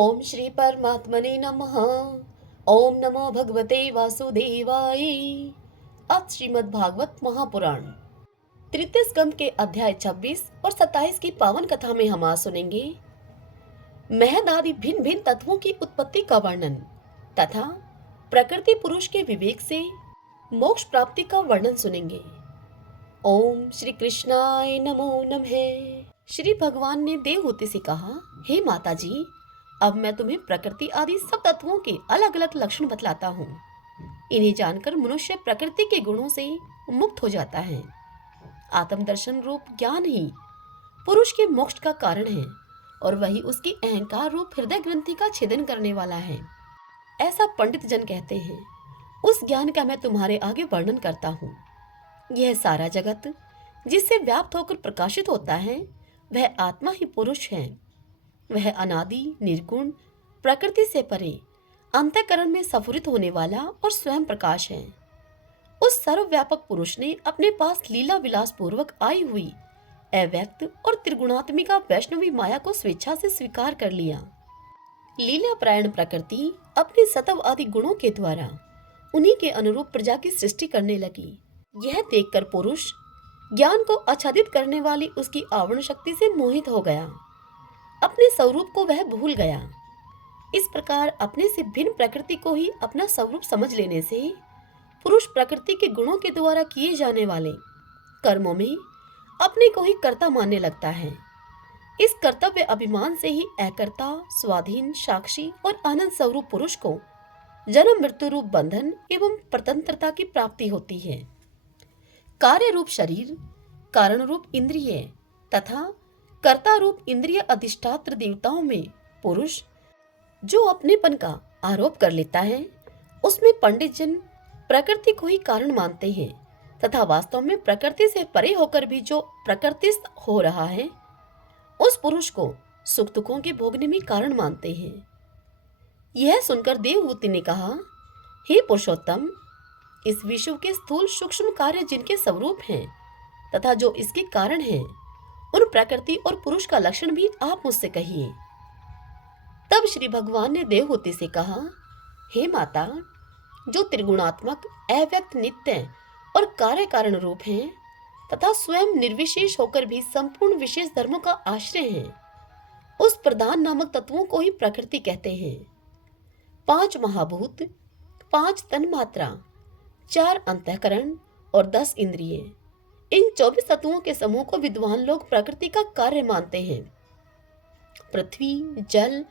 ओम श्री परमात्मने नमः। ओम नमो भगवते वासुदेवाय। अब श्रीमद् भागवत महापुराण तृतीय स्कंद के अध्याय 26 और 27 की पावन कथा में हम आज सुनेंगे महद आदि भिन्न भिन्न तत्वों की उत्पत्ति का वर्णन तथा प्रकृति पुरुष के विवेक से मोक्ष प्राप्ति का वर्णन सुनेंगे। ओम श्री कृष्णाय नमो नमः। श्री भगवान ने देवहूति से कहा, हे माता जी, अब मैं तुम्हें प्रकृति आदि सब तत्वों के अलग अलग लक्षण बतलाता हूँ। इन्हें जानकर मनुष्य प्रकृति के गुणों से मुक्त हो जाता है। आत्मदर्शन रूप ज्ञान ही पुरुष के मोक्ष का कारण है और वही उसकी अहंकार रूप हृदय ग्रंथि का छेदन करने वाला है, ऐसा पंडित जन कहते हैं। उस ज्ञान का मैं तुम्हारे आगे वर्णन करता हूँ। यह सारा जगत जिससे व्याप्त होकर प्रकाशित होता है वह आत्मा ही पुरुष है। वह अनादि निर्गुण प्रकृति से परे अंतःकरण में स्फुरित होने वाला और स्वयं प्रकाश है। उस सर्वव्यापक पुरुष ने अपने पास लीला विलास पूर्वक आई हुई अव्यक्त और त्रिगुणात्मिका वैष्णवी माया को स्वेच्छा से स्वीकार कर लिया। लीला प्रायण प्रकृति अपने सत्व आदि गुणों के द्वारा उन्हीं के अनुरूप प्रजा की सृष्टि करने लगी। यह देखकर पुरुष ज्ञान को आच्छादित करने वाली उसकी आवरण शक्ति से मोहित हो गया। अपने स्वरूप को वह भूल गया। इस प्रकार अपने से भिन्न प्रकृति को ही अपना स्वरूप समझ लेने से पुरुष प्रकृति के गुणों के द्वारा किए जाने वाले कर्मों में अपने को ही कर्ता मानने लगता है। इस कर्तव्य अभिमान से ही अकर्ता, स्वाधीन, साक्षी और आनंद स्वरूप पुरुष को जन्म मृत्यु रूप बंधन एवं स्वतंत्रता की प्राप्ति होती है। कार्य रूप शरीर, कारण रूप इंद्रिय तथा कर्ता रूप इंद्रिय अधिष्ठात्र देवताओं में पुरुष जो अपनेपन का आरोप कर लेता है, उसमें पंडित जन प्रकृति को ही कारण मानते हैं तथा वास्तव में प्रकृति से परे होकर भी जो प्रकृतिस्थ हो रहा है उस पुरुष को सुख दुखों के भोगने में कारण मानते हैं। यह सुनकर देवहूति ने कहा, हे पुरुषोत्तम, इस विश्व के स्थूल सूक्ष्म कार्य जिनके स्वरूप हैं तथा जो इसके कारण हैं, उन प्रकृति और पुरुष का लक्षण भी आप मुझसे कहिए। तब श्री भगवान ने देवहूति से कहा, हे माता, जो त्रिगुणात्मक, अव्यक्त, नित्य और कार्य कारण रूप हैं तथा स्वयं निर्विशेष होकर भी संपूर्ण विशेष धर्मों का आश्रय हैं, उस प्रधान नामक तत्वों को ही प्रकृति कहते हैं। 5 महाभूत, 5 तन्मात्रा, 4 अंतःकरण और 10 इंद्रिय, इन 24 तत्वों के समूह को विद्वान लोग प्रकृति का कार्य मानते हैं। पृथ्वी, जल,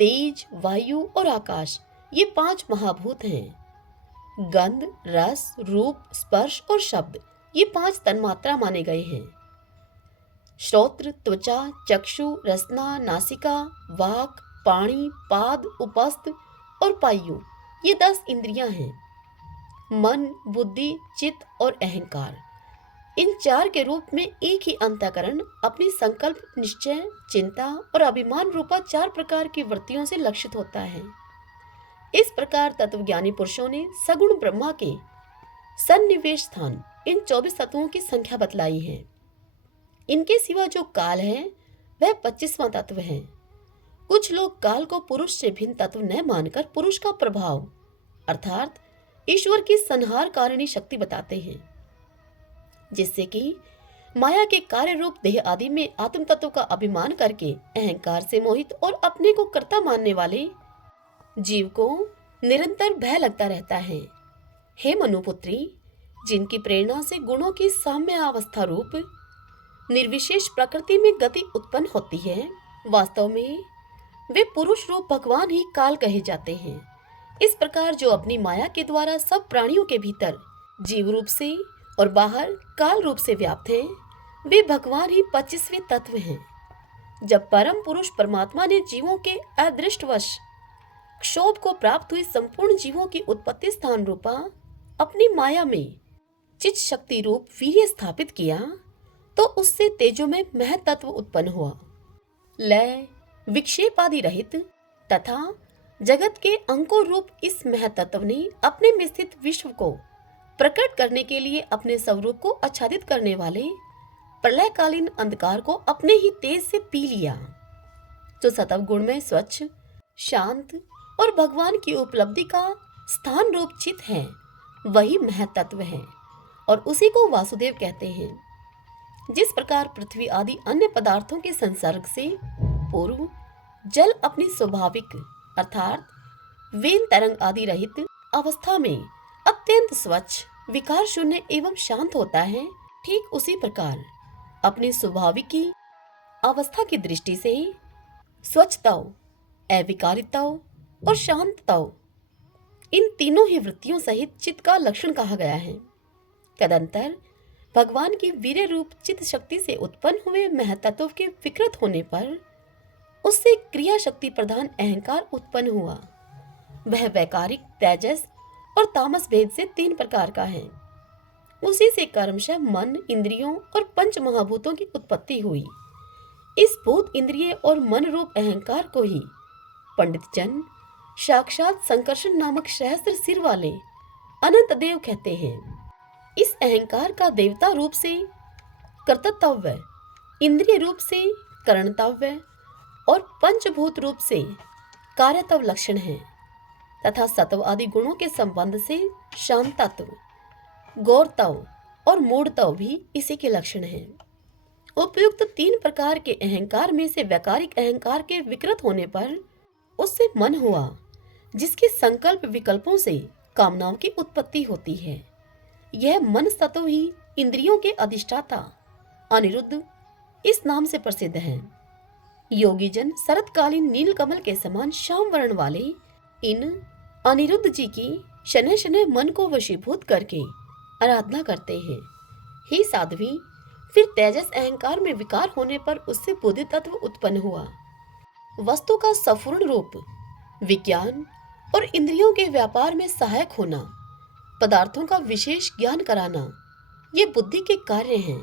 तेज, वायु और आकाश, ये 5 महाभूत हैं। गंध, रस, रूप, स्पर्श और शब्द, ये 5 तन्मात्रा माने गए हैं। श्रोत्र, त्वचा, चक्षु, रसना, नासिका, वाक, पाणी, पाद, उपस्थ और पायु, ये 10 इंद्रियां हैं। मन, बुद्धि, चित्त और अहंकार, इन 4 के रूप में एक ही अंतःकरण अपनी संकल्प, निश्चय, चिंता और अभिमान रूपा 4 प्रकार की वृत्तियों से लक्षित होता है। इस प्रकार तत्वज्ञानी पुरुषों ने सगुण ब्रह्मा के सन्निवेश स्थान इन 24 तत्वों की संख्या बतलाई है। इनके सिवा जो काल है वह 25वां तत्व है। कुछ लोग काल को पुरुष से भिन्न तत्व न मानकर पुरुष का प्रभाव अर्थात ईश्वर की संहार कारिणी शक्ति बताते हैं, जिससे कि माया के कार्य रूप देह आदि में आत्म तत्व का अभिमान करके अहंकार से मोहित और अपने को कर्ता मानने वाले जीव को निरंतर भय लगता रहता है। हे मनुपुत्री, जिनकी प्रेरणा से गुणों की साम्य अवस्था रूप निर्विशेष प्रकृति में गति उत्पन्न होती है, वास्तव में वे पुरुष रूप भगवान ही काल कहे जाते हैं। इस प्रकार जो अपनी माया के द्वारा सब प्राणियों के भीतर जीव रूप से और बाहर काल रूप से व्याप्त हैं, वे भगवान ही 25वें तत्व हैं। जब परम पुरुष परमात्मा ने जीवों के अदृष्टवश क्षोभ को प्राप्त हुई संपूर्ण जीवों की उत्पत्ति स्थान रूपा अपनी माया में चित शक्ति रूप वीर्य स्थापित किया, तो उससे तेजो में महत तत्व उत्पन्न हुआ। लय, विक्षेप आदि रहित तथा जगत के अंकुर रूप इस महत तत्व ने अपने में स्थित विश्व को प्रकट करने के लिए अपने स्वरूप को आच्छादित करने वाले प्रलयकालीन अंधकार को अपने ही तेज से पी लिया। जो सतव गुण में स्वच्छ, शांत और भगवान की उपलब्धि का स्थान रूप चित है, वही महतत्व है और उसी को वासुदेव कहते हैं। जिस प्रकार पृथ्वी आदि अन्य पदार्थों के संसर्ग से पूर्व जल अपनी स्वाभाविक अर्थात वेन तरंग आदि रहित अवस्था में अत्यंत स्वच्छ, विकार शून्य एवं शांत होता है, ठीक उसी प्रकार अपनी स्वाभाविक की अवस्था की दृष्टि से स्वच्छता, अविकारिता और शांतता, इन तीनों ही वृत्तियों सहित चित्त का लक्षण कहा गया है। तदंतर भगवान की वीर्य रूप चित्त शक्ति से उत्पन्न हुए महतत्व के विकृत होने पर उससे क्रिया शक्ति प्रधान अहंकार उत्पन्न हुआ। वह वैकारिक, तेजस और तामस भेद से 3 प्रकार का है। उसी से कर्मशः मन, इंद्रियों और पंच महाभूतों की उत्पत्ति हुई। इस भूत, इंद्रिय और मन रूप अहंकार को ही पंडित जन साक्षात संकर्षण नामक सहस्त्र सिर वाले अनंत देव कहते हैं। इस अहंकार का देवता रूप से कर्तव्य, इंद्रिय रूप से करणतव्य और पंचभूत रूप से कार्यतव लक्षण है तथा सत्व आदि गुणों के संबंध से शांतत्व, गौरतव और मूढ़तव भी इसी के लक्षण हैं। उपयुक्त 3 प्रकार के अहंकार में से वैकारिक अहंकार के विकृत होने पर उससे मन हुआ, जिसके संकल्प विकल्पों से कामनाओं की उत्पत्ति होती है। यह मन तत्व ही इंद्रियों के अधिष्ठाता अनिरुद्ध इस नाम से प्रसिद्ध है। योगी जन शरतकालीन नील कमल के समान श्याम वर्ण वाले इन अनिरुद्ध जी की शनैः शनैः मन को वशीभूत करके आराधना करते हैं। हे साध्वी, फिर तेजस अहंकार में विकार होने पर उससे बुद्धि तत्व उत्पन्न हुआ। वस्तु का सपूर्ण रूप, विज्ञान और इंद्रियों के व्यापार में सहायक होना, पदार्थों का विशेष ज्ञान कराना, ये बुद्धि के कार्य हैं।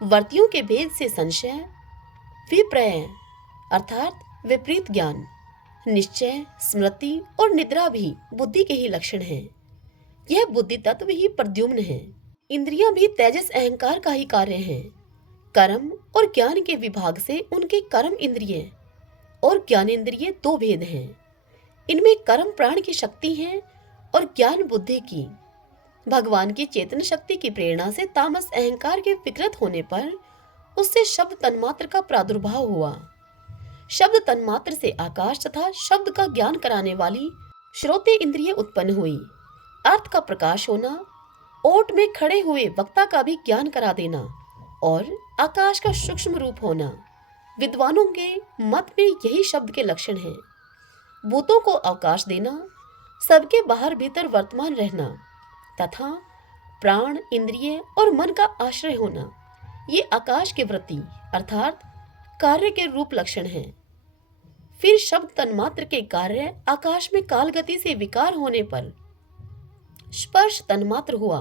वर्तियों के भेद से संशय, विपर्य अर्थात विपरीत ज्ञान, निश्चय, स्मृति और निद्रा भी बुद्धि के ही लक्षण हैं। यह बुद्धि तत्व ही प्रद्युम्न है। इंद्रियां भी तेजस अहंकार का ही कार्य हैं। कर्म और ज्ञान के विभाग से उनके कर्म इंद्रिय और ज्ञान इंद्रिय 2 भेद हैं। इनमें कर्म प्राण की शक्ति है और ज्ञान बुद्धि की। भगवान की चेतन शक्ति की प्रेरणा से तामस अहंकार के विकृत होने पर उससे शब्द तन्मात्र का प्रादुर्भाव हुआ। शब्द तन्मात्र से आकाश तथा शब्द का ज्ञान कराने वाली श्रोते इंद्रिय उत्पन्न हुई। अर्थ का प्रकाश होना, ओट में खड़े हुए वक्ता का भी ज्ञान करा देना और आकाश का सूक्ष्म रूप होना, विद्वानों के मत में यही शब्द के लक्षण हैं। भूतों को अवकाश देना, सबके बाहर भीतर वर्तमान रहना तथा प्राण, इंद्रिय और मन का आश्रय होना, ये आकाश के वृत्ति अर्थात कार्य के रूप लक्षण हैं। फिर शब्द तन्मात्र के कार्य आकाश में काल गति से विकार होने पर स्पर्श तन्मात्र हुआ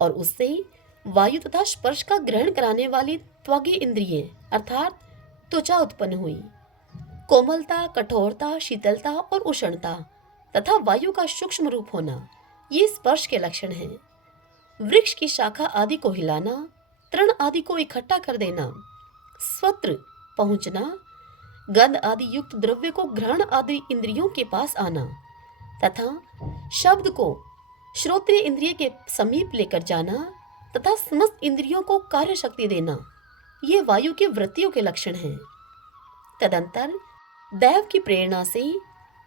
और उससे वायु तथा स्पर्श का ग्रहण कराने वाली त्वगी इंद्रिय अर्थात त्वचा उत्पन्न हुई। कोमलता, कठोरता, शीतलता और उष्णता तथा वायु का सूक्ष्म रूप होना, ये स्पर्श के लक्षण हैं। वृक्ष की शाखा आदि को हिलाना, तृण आदि को इकट्ठा कर देना, स्वत्र पहुंचना, गंध आदि युक्त द्रव्य को ग्रहण आदि इंद्रियों के पास आना तथा शब्द को श्रोत्रिय इंद्रिय के समीप लेकर जाना तथा समस्त इंद्रियों को कार्य शक्ति देना, ये वायु के वृत्तियों के लक्षण हैं। तदंतर दैव की प्रेरणा से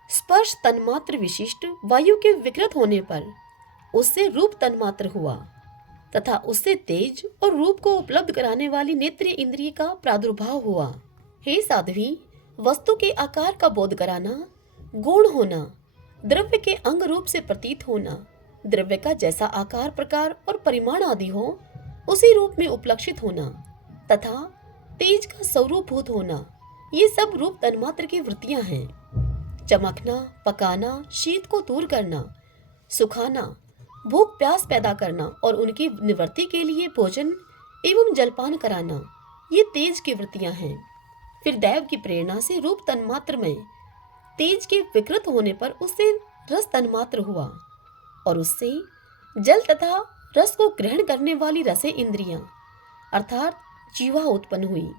स्पर्श तन्मात्र विशिष्ट वायु के विकृत होने पर उससे रूप तन्मात्र हुआ तथा उससे तेज और रूप को उपलब्ध कराने वाली नेत्रीय इंद्रिय का प्रादुर्भाव हुआ। हे साध्वी, वस्तु के आकार का बोध कराना, गुण होना, द्रव्य के अंग रूप से प्रतीत होना, द्रव्य का जैसा आकार, प्रकार और परिमाण आदि हो उसी रूप में उपलक्षित होना तथा तेज का स्वरूपभूत होना, ये सब रूप तन्मात्र की वृत्तियां हैं। चमकना, पकाना, शीत को दूर करना, सुखाना, भूख प्यास पैदा करना और उनकी निवृत्ति के लिए भोजन एवं जलपान कराना, ये तेज की वृत्तियां हैं। फिर दैव की प्रेरणा से रूप तन्मात्र में तेज के विकृत होने पर उससे रस तन्मात्र हुआ और उससे जल तथा रस को ग्रहण करने वाली रसे इंद्रियां अर्थात जीवा उत्पन्न हुई।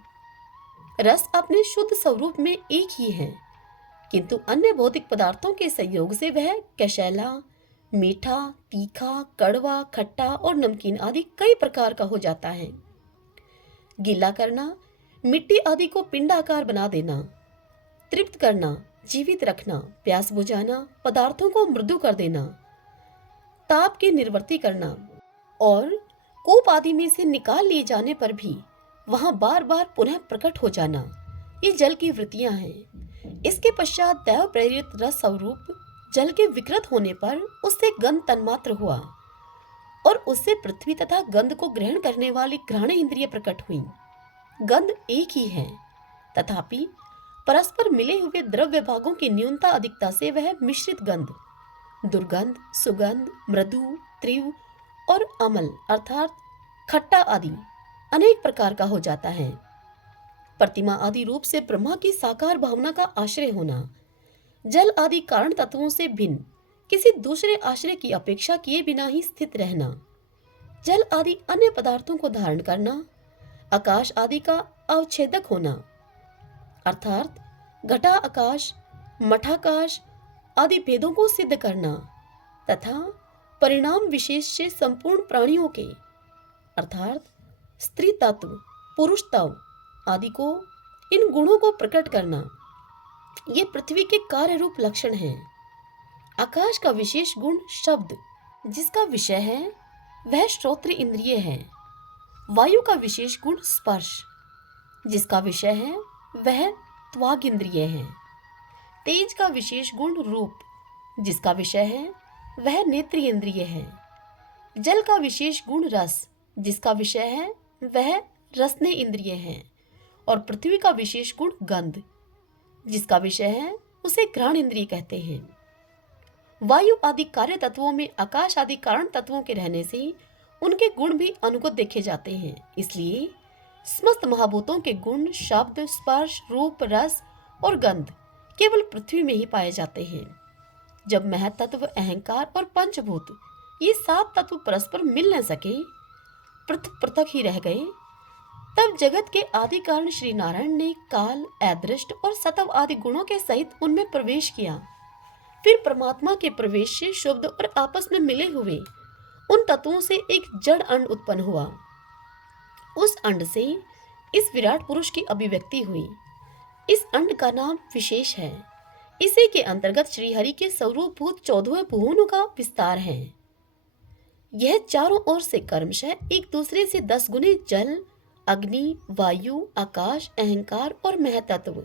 रस अपने शुद्ध स्वरूप में एक ही है किंतु अन्य भौतिक पदार्थों के संयोग से वह कैशैला, मीठा, तीखा, कड़वा, खट्टा और नमकीन आदि कई प्रकार का हो जाता है। गीला करना, मिट्टी आदि को पिंडाकार बना देना, तृप्त करना, जीवित रखना, प्यास बुझाना, पदार्थों को मृदु कर देना, ताप की निर्वृत्ति करना और कूप आदि में से निकाल लिए जाने पर भी वहां बार बार पुनः प्रकट हो जाना, ये जल की वृत्तियां हैं। इसके पश्चात दैव प्रेरित रस स्वरूप जल के विकृत होने पर उससे गंध तन्मात्र हुआ और उससे पृथ्वी तथा गंध को ग्रहण करने वाली घ्राण इंद्रिय प्रकट हुई। गंध एक ही है, तथापि परस्पर मिले हुए द्रव्य भागों की न्यूनता अधिकता से वह मिश्रित गंध, दुर्गंध, सुगंध, मृदु, तीव्र और अमल अर्थात खट्टा आदि अनेक प्रकार का हो जाता है। प्रतिमा आदि रूप से ब्रह्मा की साकार भावना का आश्रय होना, जल आदि कारण तत्वों से भिन्न किसी दूसरे आश्रय की अपेक्षा किए बिना ही स्थित रहना, जल आदि अन्य पदार्थों को धारण करना, आकाश आदि का अवच्छेदक होना अर्थात घटा आकाश, मठाकाश आदि भेदों को सिद्ध करना तथा परिणाम विशेष से संपूर्ण प्राणियों के अर्थात स्त्री तत्व, पुरुष तत्व आदि को, इन गुणों को प्रकट करना, ये पृथ्वी के कार्य रूप लक्षण हैं। आकाश का विशेष गुण शब्द, जिसका विषय है वह श्रोत्र इंद्रिय है। वायु का विशेष गुण स्पर्श, जिसका विषय है वह त्वग इंद्रिय है। तेज का विशेष गुण रूप, जिसका विषय है वह नेत्र इंद्रिय है। जल का विशेष गुण रस, जिसका विषय है वह रसने इंद्रिय है। और पृथ्वी का विशेष गुण गंध, जिसका विषय है उसे घ्राण इंद्रिय कहते हैं। वायु आदि कार्य तत्वों में आकाश आदि कारण तत्वों के रहने से उनके गुण भी अनुगत देखे जाते हैं। इसलिए समस्त महाभूतों के गुण शब्द, स्पर्श, रूप, रस और गंध केवल पृथ्वी में ही पाए जाते हैं। जब महतत्व, अहंकार और पंचभूत ये 7 तत्व परस्पर मिल न सके, पृथक पृथक ही रह गए, तब जगत के आदि कारण श्री नारायण ने काल, अदृष्ट और सतव आदि गुणों के सहित उनमें प्रवेश किया। फिर परमात्मा के प्रवेश से शुद्ध और आपस में मिले हुए उन तत्वों से एक जड़ अंड उत्पन्न हुआ। उस अंड से इस विराट पुरुष की अभिव्यक्ति हुई। इस अंड का नाम विशेष है। इसी के अंतर्गत श्रीहरि के स्वरूपभूत 14वें भुवनों का विस्तार है। यह चारों ओर से कर्मशः एक दूसरे से 10 गुने जल, अग्नि, वायु, आकाश, अहंकार और महतत्व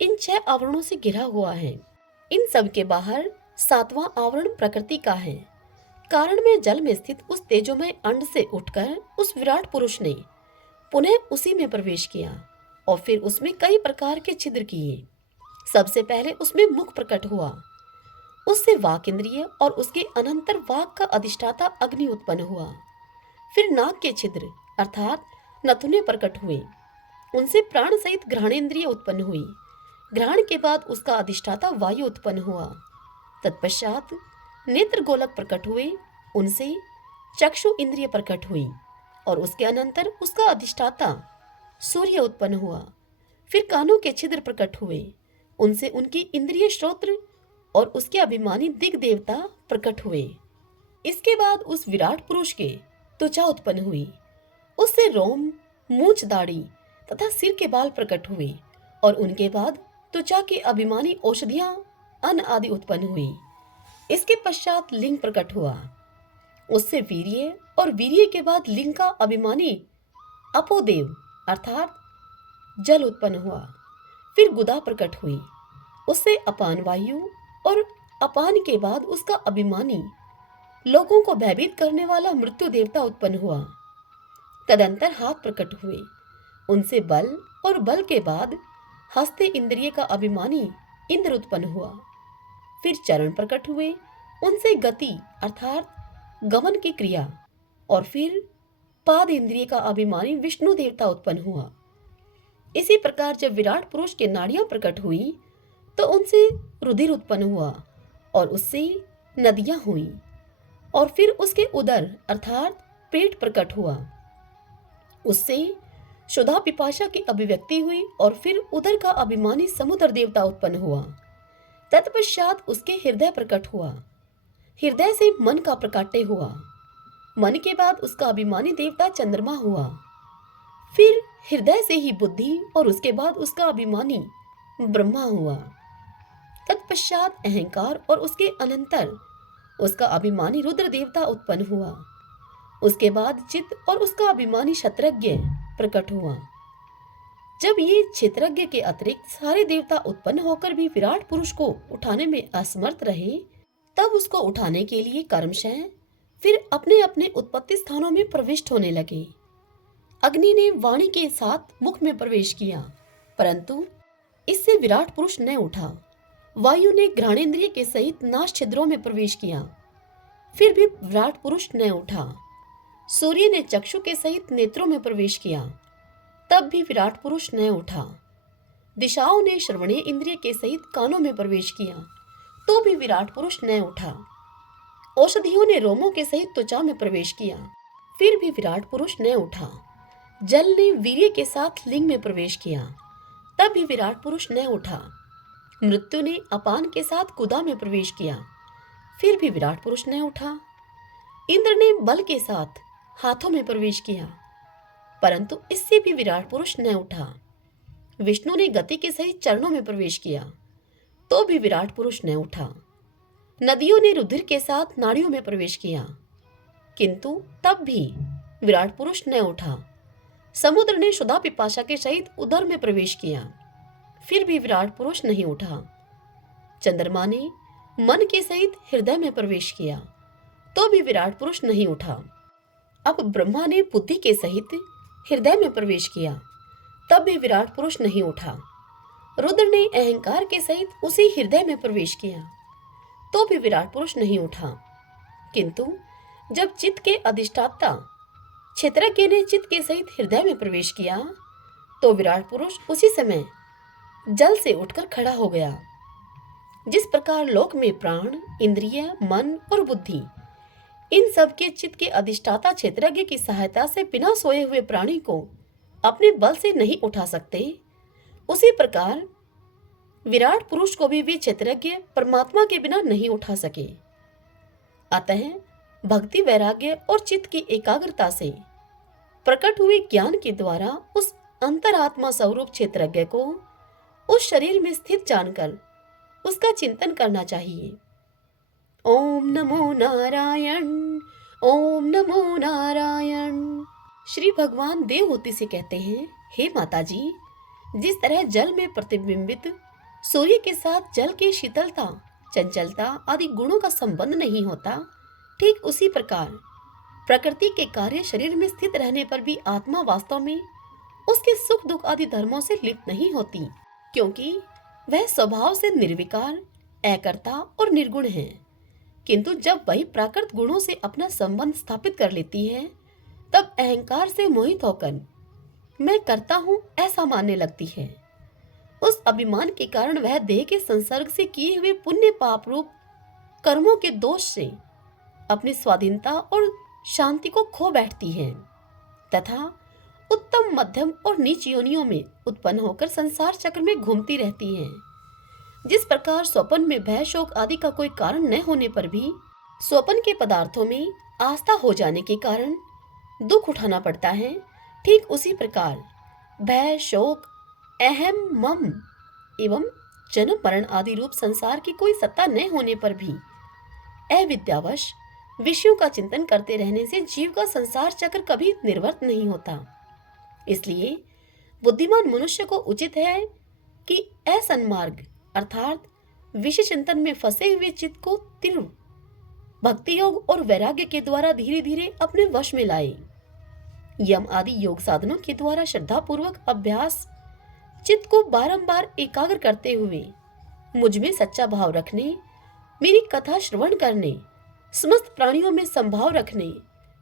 इन 6 आवरणों से घिरा हुआ है। इन सब के बाहर 7वां आवरण प्रकृति का है। कारण में जल में स्थित उस तेजोमय अंड से उठकर उस विराट पुरुष ने पुनः उसी में प्रवेश किया और फिर उसमें कई प्रकार के छिद्र किए। सबसे पहले उसमें मुख प्रकट हुआ, उससे वाक इंद्रिय और उसके अनंतर वाक का अधिष्ठाता अग्नि उत्पन्न हुआ। फिर नाक के छिद्र अर्थात नथुने प्रकट हुए, उनसे प्राण सहित घ्राणेन्द्रिय उत्पन्न हुई। घ्राण के बाद उसका अधिष्ठाता वायु उत्पन्न हुआ। तत्पश्चात नेत्र गोलक प्रकट हुए, उनसे चक्षु इंद्रिय प्रकट हुई और उसके अनंतर उसका अधिष्ठाता सूर्य उत्पन्न हुआ। फिर कानों के छिद्र प्रकट हुए, उनसे उनकी इंद्रिय श्रोत्र और उसके अभिमानी दिग देवता प्रकट हुए। इसके बाद उस विराट पुरुष के त्वचा उत्पन्न हुई, उससे रोम, मूंछ, दाढ़ी तथा सिर के बाल प्रकट हुए और उनके बाद त्वचा की अभिमानी औषधियां, अन्न आदि उत्पन्न हुई। इसके पश्चात लिंग प्रकट हुआ, उससे वीर्य और वीर्य के बाद लिंग का अभिमानी अपोदेव अर्थात जल उत्पन्न हुआ। फिर गुदा प्रकट हुई, उससे अपान वायु और अपान के बाद उसका अभिमानी लोगों को भयभीत करने वाला मृत्यु देवता उत्पन्न हुआ। तदंतर हाथ प्रकट हुए, उनसे बल और बल के बाद हस्ते इंद्रिय का अभिमानी इंद्र उत्पन्न हुआ। फिर चरण प्रकट हुए, उनसे गति अर्थात गमन की क्रिया और फिर पाद इंद्रिय का अभिमानी विष्णु देवता उत्पन्न हुआ। इसी प्रकार जब विराट पुरुष के नाड़ियां प्रकट हुई तो उनसे रुधिर उत्पन्न हुआ और उससे नदियां हुई और फिर उसके उदर अर्थात पेट प्रकट हुआ, उससे क्षुधा पिपाशा की अभिव्यक्ति हुई और फिर उदर का अभिमानी समुद्र देवता उत्पन्न हुआ। तत्पश्चात उसके हृदय प्रकट हुआ, हृदय से मन का प्रकाट्य हुआ, मन के बाद उसका अभिमानी देवता चंद्रमा हुआ, फिर हृदय से ही बुद्धि और उसके बाद उसका अभिमानी ब्रह्मा हुआ। तत्पश्चात अहंकार और उसके अनंतर उसका अभिमानी रुद्र देवता उत्पन्न हुआ। उसके बाद चित्त और उसका अभिमानी क्षत्रज्ञ प्रकट हुआ। जब ये क्षेत्रज्ञ के अतिरिक्त सारे देवता उत्पन्न होकर भी विराट पुरुष को उठाने में असमर्थ रहे, तब उसको उठाने के लिए कर्मशः फिर अपने अपने उत्पत्ति स्थानों में प्रविष्ट होने लगे। अग्नि ने वाणी के साथ मुख में प्रवेश किया, परंतु इससे विराट पुरुष न उठा। वायु ने घ्राणेन्द्रिय के सहित नाश छिद्रों में प्रवेश किया, फिर भी विराट पुरुष न उठा। सूर्य ने चक्षु के सहित नेत्रों में प्रवेश किया, तब भी विराट पुरुष न उठा। दिशाओं ने श्रवणीय इंद्रिय के सहित कानों में प्रवेश किया, तो भी विराट पुरुष न उठा। औषधियों ने रोमों के सहित त्वचा में प्रवेश किया, फिर भी विराट पुरुष न उठा। जल ने वीर्य के साथ लिंग में प्रवेश किया, तब भी विराट पुरुष न उठा। मृत्यु ने अपान के साथ कुदा में प्रवेश किया, फिर भी विराट पुरुष न उठा। इंद्र ने बल के साथ हाथों में प्रवेश किया, परंतु इससे भी विराट पुरुष न उठा। विष्णु ने गति के सहित चरणों में प्रवेश किया, तो भी विराट पुरुष न उठा। नदियों ने रुधिर के साथ नाड़ियों में प्रवेश किया, किंतु तब भी विराट पुरुष न उठा। समुद्र ने क्षुधा पिपाशा के सहित उदर में प्रवेश किया, फिर भी विराट पुरुष नहीं उठा। चंद्रमा ने मन के सहित हृदय में प्रवेश किया, तो भी विराट पुरुष नहीं उठा। अब ब्रह्मा ने बुद्धि के सहित हृदय में प्रवेश किया, तब भी विराट पुरुष नहीं उठा। रुद्र ने अहंकार के सहित उसी हृदय में प्रवेश किया, तो भी विराट पुरुष नहीं उठा। किंतु जब चित्त के अधिष्ठाता क्षेत्रज्ञ ने चित्त के सहित हृदय में प्रवेश किया, तो विराट पुरुष उसी समय जल से उठकर खड़ा हो गया। जिस प्रकार लोक में प्राण, इंद्रिय, मन और बुद्धि इन सब के चित्त के अधिष्ठाता क्षेत्रज्ञ की सहायता से बिना सोए हुए प्राणी को अपने बल से नहीं उठा सकते, उसी प्रकार विराट पुरुष को भी वे क्षेत्रज्ञ परमात्मा के बिना नहीं उठा सके। अतः भक्ति, वैराग्य और चित्त की एकाग्रता से प्रकट हुए ज्ञान के द्वारा उस अंतरात्मा स्वरूप क्षेत्रज्ञ को उस शरीर में स्थित जानकर उसका चिंतन करना चाहिए। ओम नमो नारायण, ओम नमो नारायण। श्री भगवान देवहूति से कहते हैं, हे माता जी, जिस तरह जल में प्रतिबिंबित सूर्य के साथ जल की शीतलता, चंचलता आदि गुणों का संबंध नहीं होता, ठीक उसी प्रकार प्रकृति के कार्य शरीर में स्थित रहने पर भी आत्मा वास्तव में उसके सुख दुख आदि धर्मों से लिप्त नहीं होती, क्योंकि वह स्वभाव से निर्विकार, अकर्ता और निर्गुण है। किंतु जब वही प्राकृत गुणों से अपना संबंध स्थापित कर लेती है, तब अहंकार से मोहित होकर मैं करता हूँ ऐसा मानने लगती है। उस अभिमान के कारण वह देह के संसर्ग से किए हुए पुण्य पाप रूप कर्मों के दोष से अपनी स्वाधीनता और शांति को खो बैठती है तथा उत्तम, मध्यम और नीच योनियों में उत्पन्न होकर संसार चक्र में घूमती रहती है। जिस प्रकार स्वप्न में भय, शोक आदि का कोई कारण न होने पर भी स्वप्न के पदार्थों में आस्था हो जाने के कारण दुख उठाना पड़ता है, ठीक उसी प्रकार भय, शोक, अहम, मम एवं जन्म मरण आदि रूप संसार की कोई सत्ता न होने पर भी अविद्यावश विषयों का चिंतन करते रहने से जीव का संसार चक्र कभी निर्वर्त नहीं होता। इसलिए बुद्धिमान मनुष्य को उचित है कि असन्मार्ग अर्थात विषय चिंतन में फंसे हुए चित्त को तीव्र भक्ति योग और वैराग्य के द्वारा धीरे धीरे अपने वश में लाए। यम आदि योग साधनों के द्वारा श्रद्धा पूर्वक अभ्यास चित्त को बारंबार एकाग्र करते हुए मुझ में सच्चा भाव रखने, मेरी कथा श्रवण करने, समस्त प्राणियों में संभाव रखने,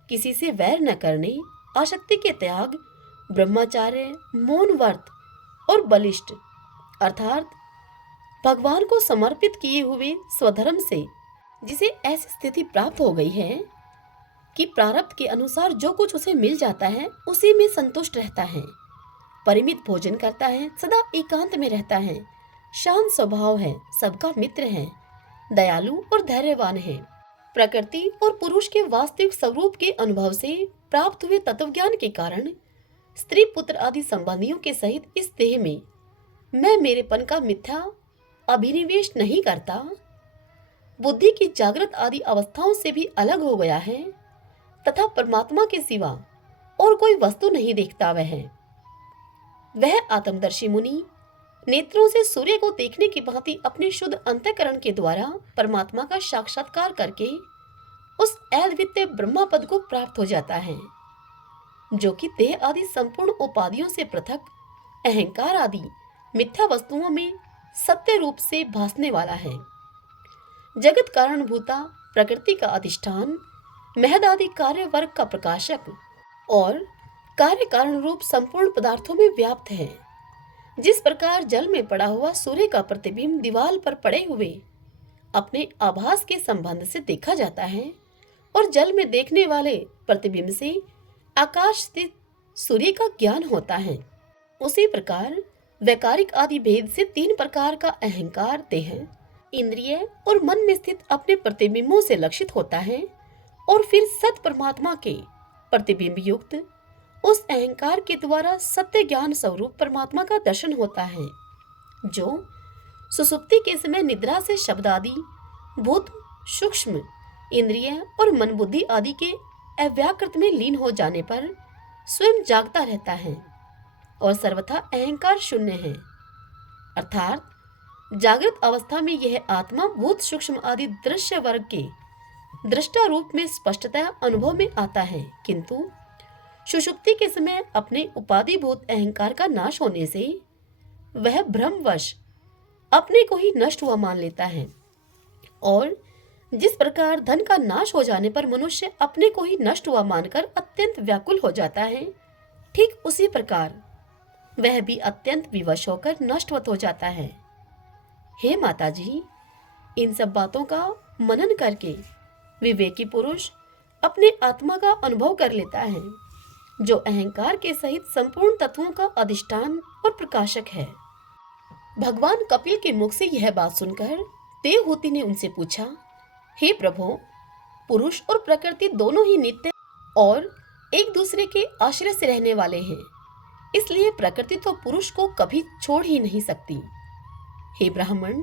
किसी से वैर न करने, आसक्ति के त्याग, ब्रह्मचार्य, मौन व्रत और बलिष्ठ अर्थात भगवान को समर्पित किए हुए स्वधर्म से जिसे ऐसी स्थिति प्राप्त हो गई है कि प्रारब्ध के अनुसार जो कुछ उसे मिल जाता है उसी में संतुष्ट रहता है, परिमित भोजन करता है, सदा एकांत में रहता है, शांत स्वभाव है, सबका मित्र है, दयालु और धैर्यवान है। प्रकृति और पुरुष के वास्तविक स्वरूप के अनुभव से प्राप्त हुए तत्व ज्ञान के कारण स्त्री पुत्र आदि संबंधियों के सहित इस देह में मैं मेरेपन का मिथ्या अभिनिवेश नहीं करता, बुद्धि की जागृत आदि अवस्थाओं से भी अलग हो गया है तथा परमात्मा के सिवा और कोई वस्तु नहीं देखता। वह आत्मदर्शी मुनि नेत्रों से सूर्य को देखने की भांति अपने शुद्ध अंतःकरण के द्वारा परमात्मा का साक्षात्कार करके उस अद्वितीय ब्रह्मा पद को प्राप्त हो जाता है, जो कि देह आदि संपूर्ण उपाधियों से पृथक अहंकार आदि मिथ्या वस्तुओं में सत्य रूप से भासने वाला है। जगत कारणभूता प्रकृति का अधिष्ठान, महद आदि कार्य वर्ग का प्रकाशक और कार्य कारण रूप संपूर्ण पदार्थों में व्याप्त है। जिस प्रकार जल में पड़ा हुआ सूर्य का प्रतिबिंब दीवार पर पड़े हुए अपने आभास के संबंध से देखा जाता है और जल में देखने वाले प्रतिबिंब से आकाश स्थित सूर्य का ज्ञान होता है, उसी प्रकार वैकारिक आदि भेद से तीन प्रकार का अहंकार देह, इंद्रिय और मन में स्थित अपने प्रतिबिंबों से लक्षित होता है और फिर सत परमात्मा के प्रतिबिंब युक्त उस अहंकार के द्वारा सत्य ज्ञान स्वरूप परमात्मा का दर्शन होता है, जो सुसुप्ति के समय निद्रा से शब्द आदि भूत सूक्ष्म इंद्रिय और मन बुद्धि आदि के अव्याकृत में लीन हो जाने पर स्वयं जागता रहता है और सर्वथा अहंकार शून्य है। अर्थात जागृत अवस्था में यह आत्मा भूत सूक्ष्म आदि दृश्य वर्ग के दृष्टा रूप में स्पष्टतः अनुभव में आता है, किंतु सुषुप्ति के समय अपने उपाधिभूत अहंकार का नाश होने से वह भ्रमवश अपने को ही नष्ट हुआ मान लेता है। और जिस प्रकार धन का नाश हो जाने पर मनुष्य अपने को ही नष्ट हुआ मानकर अत्यंत व्याकुल हो जाता है, ठीक उसी प्रकार वह भी अत्यंत विवश होकर नष्टवत हो जाता है। हे माता जी, इन सब बातों का मनन करके विवेकी पुरुष अपने आत्मा का अनुभव कर लेता है, जो अहंकार के सहित संपूर्ण तत्वों का अधिष्ठान और प्रकाशक है। भगवान कपिल के मुख से यह बात सुनकर देवहूति ने उनसे पूछा, हे प्रभु, पुरुष और प्रकृति दोनों ही नित्य और एक दूसरे के आश्रय से रहने वाले हैं, इसलिए प्रकृति तो पुरुष को कभी छोड़ ही नहीं सकती। हे ब्राह्मण,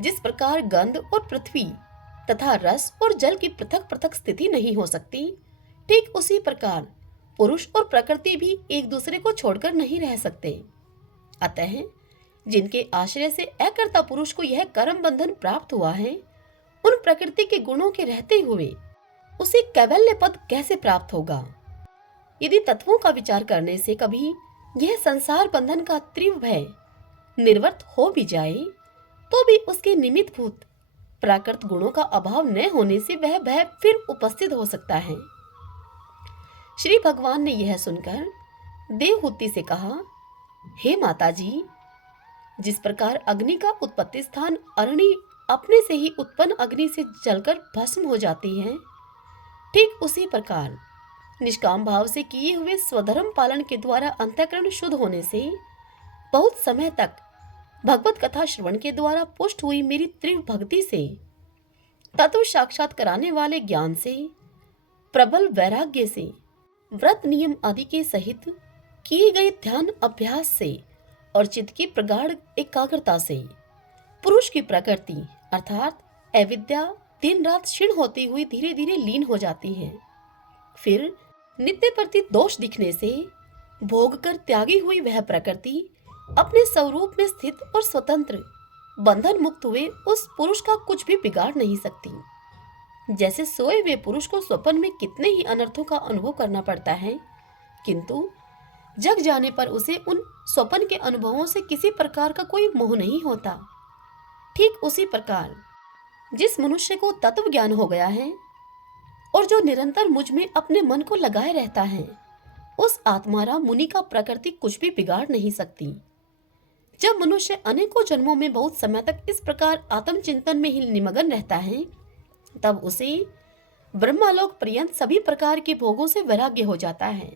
जिस प्रकार गंध और पृथ्वी तथा रस और जल की पृथक पृथक स्थिति नहीं हो सकती, ठीक उसी प्रकार पुरुष और प्रकृति भी एक दूसरे को छोड़कर नहीं रह सकते। अतः जिनके आश्रय से अकर्ता पुरुष को यह कर्म बंधन प्राप्त हुआ है, उन प्रकृति के गुणों के रहते हुए उसे कैवल्य पद कैसे प्राप्त होगा? यदि तत्वों का विचार करने से कभी यह संसार बंधन का तीव्र भय निर्वर्त हो भी जाए, तो भी उसके निमित्त भूत प्राकृत गुणों का अभाव न होने से वह भय फिर उपस्थित हो सकता है। श्री भगवान ने यह सुनकर देवहूति से कहा, हे माता जी, जिस प्रकार अग्नि का उत्पत्ति स्थान अरणि अपने से ही उत्पन्न अग्नि से जलकर भस्म हो जाती है, ठीक उसी प्रकार निष्काम भाव से किए हुए स्वधर्म पालन के द्वारा अंतःकरण शुद्ध होने से बहुत समय तक भगवत कथा श्रवण के द्वारा पुष्ट हुई मेरी तीव्र भक्ति से, तत्व साक्षात कराने वाले ज्ञान से, प्रबल वैराग्य से, व्रत नियम आदि के सहित किए गए ध्यान अभ्यास से और चित्त की प्रगाढ़ एकाग्रता से पुरुष की प्रकृति अर्थात अविद्या दिन रात क्षीण होती हुई धीरे धीरे लीन हो जाती है। फिर नित्य प्रति दोष दिखने से भोग कर त्यागी हुई वह प्रकृति अपने स्वरूप में स्थित और स्वतंत्र बंधन मुक्त हुए उस पुरुष का कुछ भी बिगाड़ नहीं सकती। जैसे सोए हुए पुरुष को स्वप्न में कितने ही अनर्थों का अनुभव करना पड़ता है, किंतु जग जाने पर उसे उन स्वप्न के अनुभवों से किसी प्रकार का कोई मोह नहीं होता, ठीक उसी प्रकार जिस मनुष्य को तत्व ज्ञान हो गया है और जो निरंतर मुझ में अपने मन को लगाए रहता है, उस आत्माराम मुनि का प्रकृति कुछ भी बिगाड़ नहीं सकती। जब मनुष्य अनेकों जन्मों में बहुत समय तक इस प्रकार आत्मचिंतन में ही निमग्न रहता है, तब उसे ब्रह्मालोक पर्यंत सभी प्रकार के भोगों से वैराग्य हो जाता है।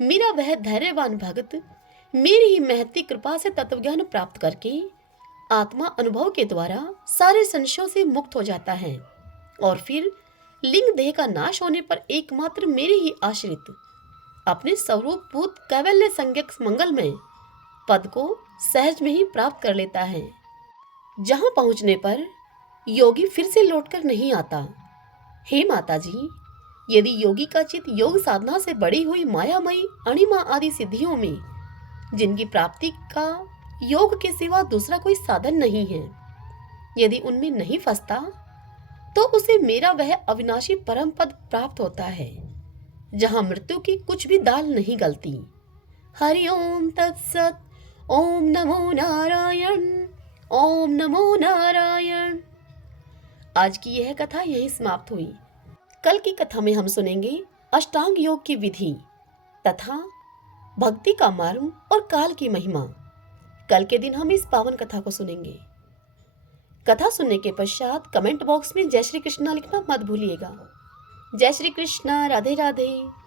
मेरा वह धैर्यवान भक्त मेरी ही महती कृपा से तत्वज्ञान प्राप्त करके आत्मा अनुभव के द्वारा सारे संशयों से मुक्त हो जाता है और फिर लिंग देह का नाश होने पर एकमात्र मेरे ही आश्रित अपने स्वरूप भूत कैवल्य संज्ञक मंगलमय पद को सहज में ही प्राप्त कर लेता है, जहां पहुंचने पर योगी फिर से लौटकर नहीं आता। हे माता जी, यदि योगी का चित योग साधना से बड़ी हुई मायामयी अणिमा आदि सिद्धियों में, जिनकी प्राप्ति का योग के सिवा दूसरा कोई साधन नहीं है, यदि उनमें नहीं फंसता तो उसे मेरा वह अविनाशी परम पद प्राप्त होता है, जहां मृत्यु की कुछ भी दाल नहीं गलती। हरि ओम तत्सत। ओम नमो नारायण। ओम नमो नारायण। आज की यह कथा यहीं समाप्त हुई। कल की कथा में हम सुनेंगे अष्टांग योग की विधि तथा भक्ति का मर्म और काल की महिमा। कल के दिन हम इस पावन कथा को सुनेंगे। कथा सुनने के पश्चात कमेंट बॉक्स में जय श्री कृष्णा लिखना मत भूलिएगा। जय श्री कृष्णा। राधे राधे।